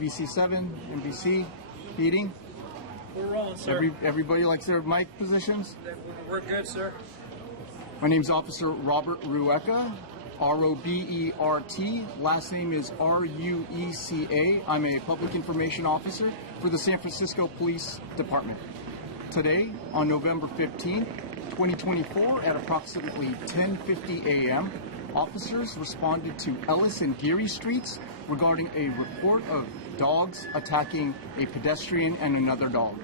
BC7, NBC, meeting. We're rolling, sir. Everybody likes their mic positions? We're good, sir. My name's Officer Robert Rueca, R-O-B-E-R-T. Last name is R-U-E-C-A. I'm a public information officer for the San Francisco Police Department. Today, on November 15th, 2024, at approximately 10:50 a.m., officers responded to Ellis and Geary Streets regarding a report of dogs attacking a pedestrian and another dog.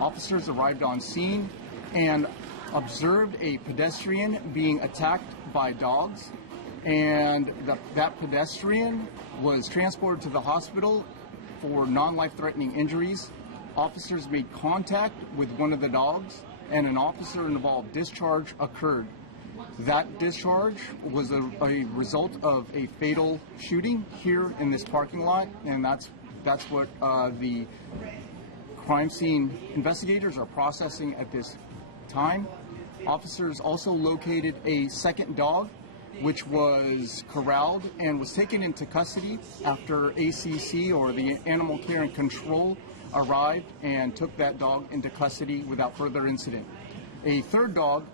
Officers arrived on scene and observed a pedestrian being attacked by dogs, and that pedestrian was transported to the hospital for non-life-threatening injuries. Officers made contact with one of the dogs, and an officer-involved discharge occurred. That discharge was a result of a fatal shooting here in this parking lot, and that's what the crime scene investigators are processing at this time. Officers also located a second dog, which was corralled and was taken into custody after ACC, or the Animal Care and Control, arrived and took that dog into custody without further incident. A third dog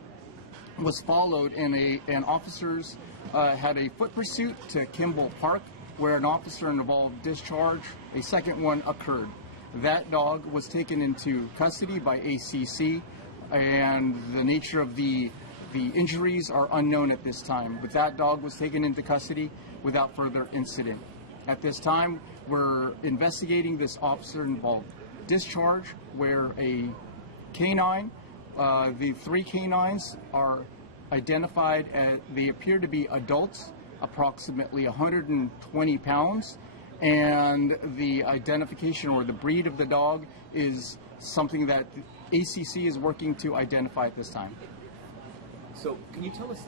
was followed, and officers had a foot pursuit to Kimball Park, where an officer-involved discharge, a second one, occurred. That dog was taken into custody by ACC, and the nature of the injuries are unknown at this time. But that dog was taken into custody without further incident. At this time, we're investigating this officer-involved discharge, where a canine, the three canines are identified as, they appear to be adults, approximately 120 pounds, and the identification or the breed of the dog is something that ACC is working to identify at this time. So can you tell us,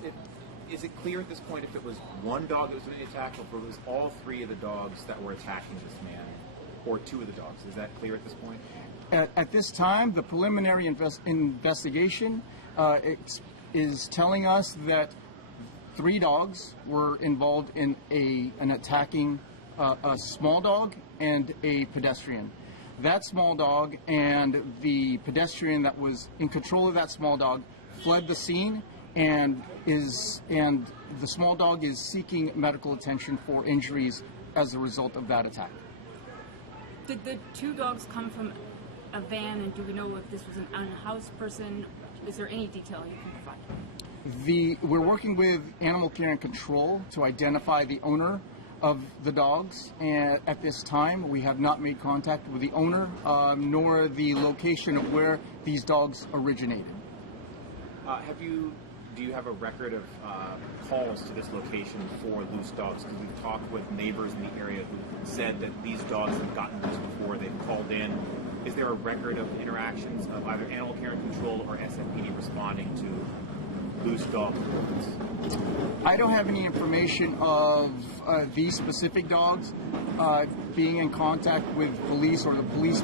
is it clear at this point if it was one dog that was doing the attack, or if it was all three of the dogs that were attacking this man, or two of the dogs? Is that clear at this point? At this time, the preliminary investigation is telling us that three dogs were involved in an attacking a small dog and a pedestrian. That small dog and the pedestrian that was in control of that small dog fled the scene, and the small dog is seeking medical attention for injuries as a result of that attack. Did the two dogs come from a van, and do we know if this was an unhoused person? Is there any detail you can provide? We're working with Animal Care and Control to identify the owner of the dogs, and at this time we have not made contact with the owner nor the location of where these dogs originated. Do you have a record of calls to this location for loose dogs? Because we've talked with neighbors in the area who said that these dogs have gotten loose before. They've called in. Is there a record of interactions of either Animal Care and Control or SFPD responding to loose dog reports? I don't have any information of these specific dogs being in contact with police, or the police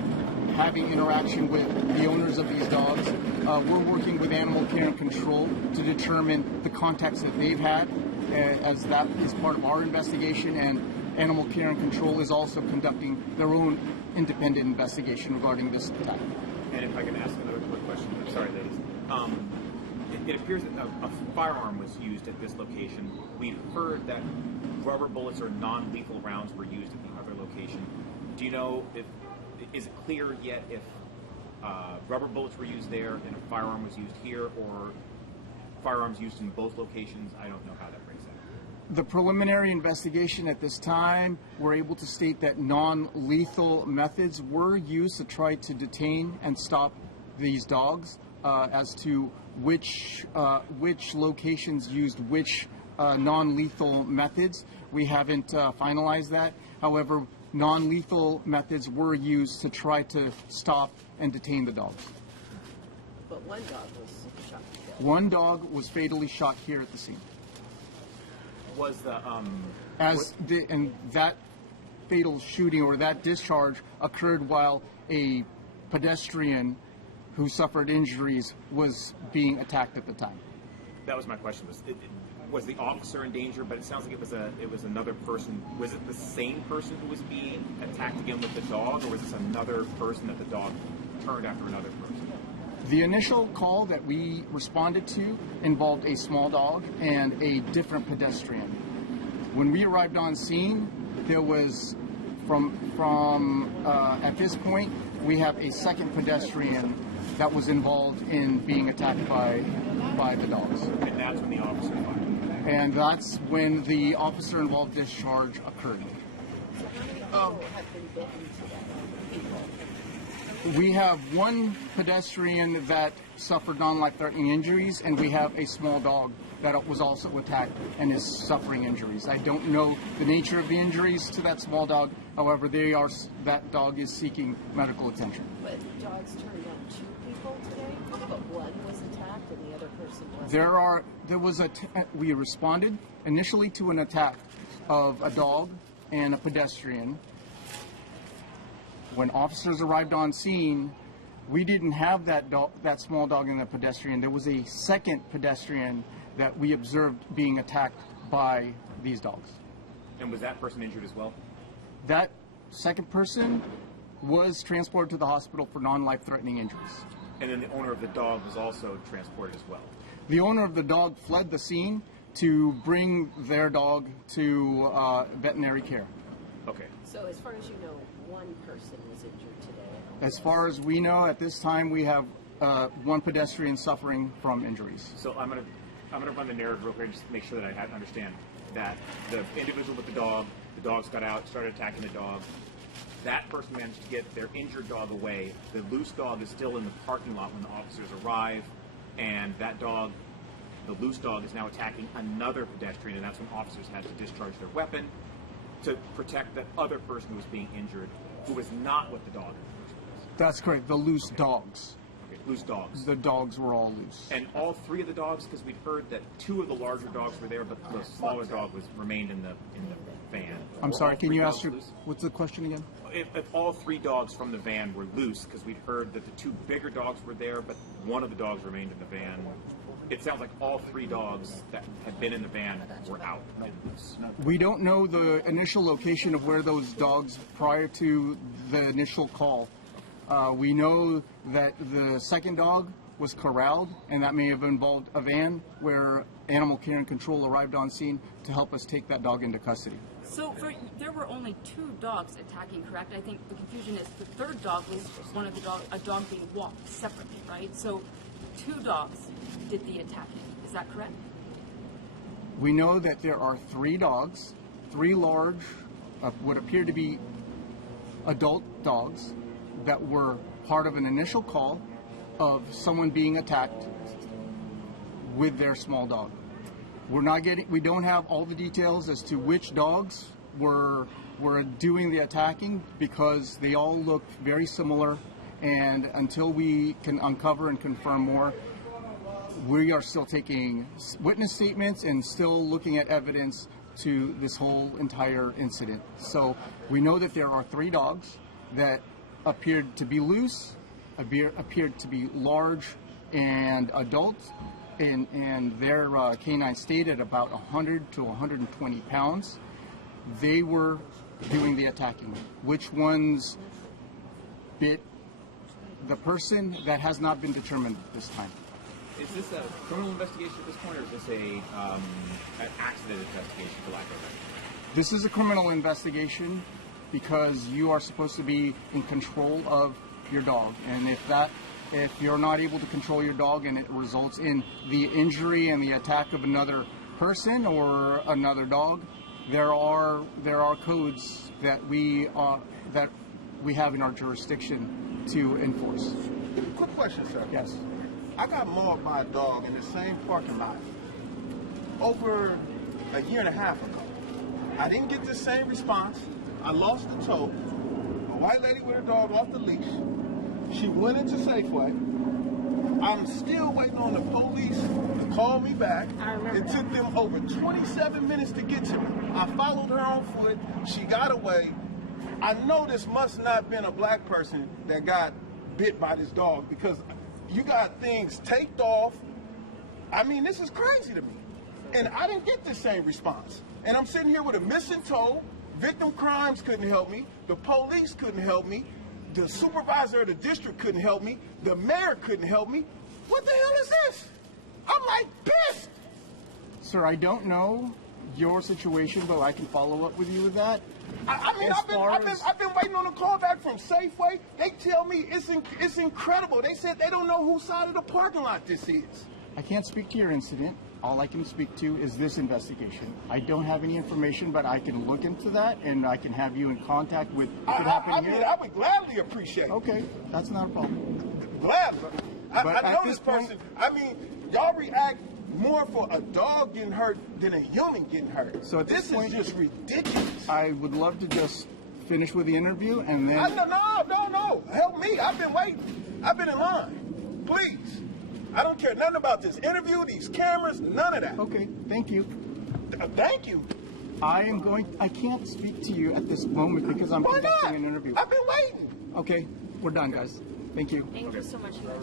having interaction with the owners of these dogs. We're working with Animal Care and Control to determine the contacts that they've had, as that is part of our investigation, and Animal Care and Control is also conducting their own independent investigation regarding this attack. And if I can ask another quick question, I'm sorry, ladies. It appears that a firearm was used at this location. We heard that rubber bullets or non-lethal rounds were used at the other location. Do you know is it clear yet if rubber bullets were used there and a firearm was used here, or firearms used in both locations? I don't know how that breaks out. The preliminary investigation at this time, we're able to state that non-lethal methods were used to try to detain and stop these dogs. As to which locations used which non-lethal methods, we haven't finalized that. However, non-lethal methods were used to try to stop and detain the dogs. But one dog was shot. One dog was fatally shot here at the scene. Was the and that fatal shooting, or that discharge, occurred while a pedestrian who suffered injuries was being attacked at the time. That was my question. was the officer in danger? But it sounds like it was another person. Was it the same person who was being attacked again with the dog, or was this another person that the dog turned after another person? The initial call that we responded to involved a small dog and a different pedestrian. When we arrived on scene, there was at this point, we have a second pedestrian that was involved in being attacked by the dogs. And that's when the officer fired. And that's when the officer involved discharge occurred. So how many people have been bitten today? People. We have one pedestrian that suffered non-life-threatening injuries, and we have a small dog that was also attacked and is suffering injuries. I don't know the nature of the injuries to that small dog. However, that dog is seeking medical attention. But dogs turned on 2 people today, but one was attacked and the other person wasn't. We responded initially to an attack of a dog and a pedestrian. When officers arrived on scene, we didn't have that small dog and the pedestrian. There was a second pedestrian that we observed being attacked by these dogs. And was that person injured as well? That second person was transported to the hospital for non-life-threatening injuries. And then the owner of the dog was also transported as well. The owner of the dog fled the scene to bring their dog to veterinary care. Okay. So as far as you know, one person was injured today. As far as we know, at this time, we have one pedestrian suffering from injuries. So I'm gonna run the narrative real quick just to make sure that I understand that the individual with the dogs got out, started attacking the dog. That person managed to get their injured dog away. The loose dog is still in the parking lot when the officers arrive, and that dog, the loose dog, is now attacking another pedestrian, and that's when officers had to discharge their weapon to protect that other person who was being injured, who was not with the dog in the first place. That's correct. The loose dogs. Okay, loose dogs. The dogs were all loose. And all 3 of the dogs, because we'd heard that 2 of the larger dogs were there, but the smaller dog remained in the van. I'm Were sorry, all can 3 you dogs ask your, loose? what's the question again? If all 3 dogs from the van were loose, because we'd heard that the 2 bigger dogs were there, but one of the dogs remained in the van, it sounds like all 3 dogs that had been in the van were out and loose. We don't know the initial location of where those dogs prior to the initial call. We know that the second dog was corralled, and that may have involved a van where Animal Care and Control arrived on scene to help us take that dog into custody. So there were only 2 dogs attacking, correct? I think the confusion is the third dog was a dog being walked separately, right? So 2 dogs did the attacking. Is that correct? We know that there are 3 dogs, 3 large, what appear to be adult dogs that were part of an initial call of someone being attacked with their small dog. We don't have all the details as to which dogs were doing the attacking because they all look very similar, and until we can uncover and confirm more, we are still taking witness statements and still looking at evidence to this whole entire incident. So we know that there are 3 dogs that appeared to be loose, appeared to be large and adult, and their canine stayed at about 100 to 120 pounds. They were doing the attacking. Which ones bit the person, that has not been determined at this time. Is this a criminal investigation at this point, or is this an accident investigation, for lack of a better term? This is a criminal investigation because you are supposed to be in control of your dog, and if you're not able to control your dog and it results in the injury and the attack of another person or another dog, there are codes that we have in our jurisdiction to enforce. Quick question, sir. Yes. I got mauled by a dog in the same parking lot over a year and a half ago. I didn't get the same response. I lost the tow. A white lady with her dog off the leash. She went into Safeway. I'm still waiting on the police to call me back. It took them over 27 minutes to get to me. I followed her on foot. She got away. I know this must not have been a black person that got bit by this dog, because you got things taped off. I mean, this is crazy to me. And I didn't get the same response. And I'm sitting here with a missing toe. Victim crimes couldn't help me. The police couldn't help me. The supervisor of the district couldn't help me. The mayor couldn't help me. What the hell is this? I'm like pissed. Sir, I don't know your situation, but I can follow up with you with that. I mean, I've been waiting on a call back from Safeway. They tell me it's incredible. They said they don't know whose side of the parking lot this is. I can't speak to your incident. All I can speak to is this investigation. I don't have any information, but I can look into that, and I can have you in contact with what happened here. I would gladly appreciate it. Okay, that's not a problem. Gladly. But I know at this this point- person. I mean, y'all react more for a dog getting hurt than a human getting hurt. So at this point- is just ridiculous. I would love to just finish with the interview, and then... No. Help me. I've been waiting. I've been in line. Please. I don't care nothing about this interview, these cameras, none of that. Okay, thank you. Thank you. I can't speak to you at this moment because I'm Why conducting not? an interview. I've been waiting. Okay, we're done, guys. Thank you. Thank you so much, you guys.